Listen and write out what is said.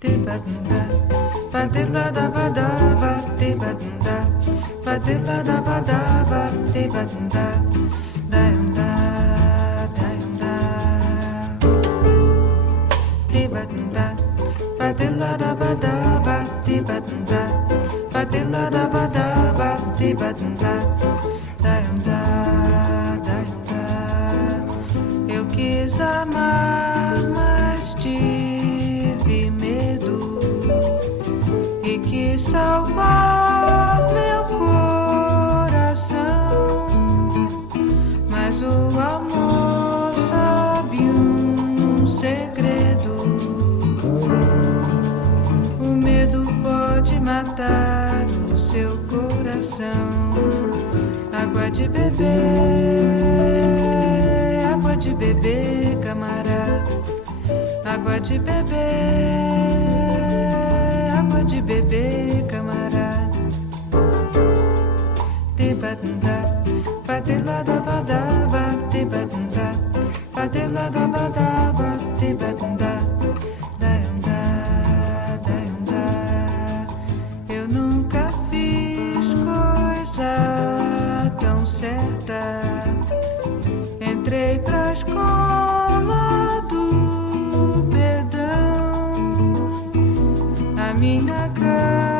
Tibadunda, badilladabadaba, tibadunda, badilladabadaba, tibadunda, dayunda, dayunda. Tibadunda, badilladabadaba, tibadunda, badilladabadaba, tibadunda, dayunda, dayunda. Eu quis amar, mas tive medo e quis salvar meu coração, mas o amor sabe um segredo. O medo pode matar o seu coração. Água de beber, camarada. Água de beber, camarada. Tibadunda, badilladabadaba, tibadunda, badilladabadaba, tibadunda, dayunda, dayunda. Eu nunca fiz coisa tão certa. Entrei pra escola do perdão. A minha casa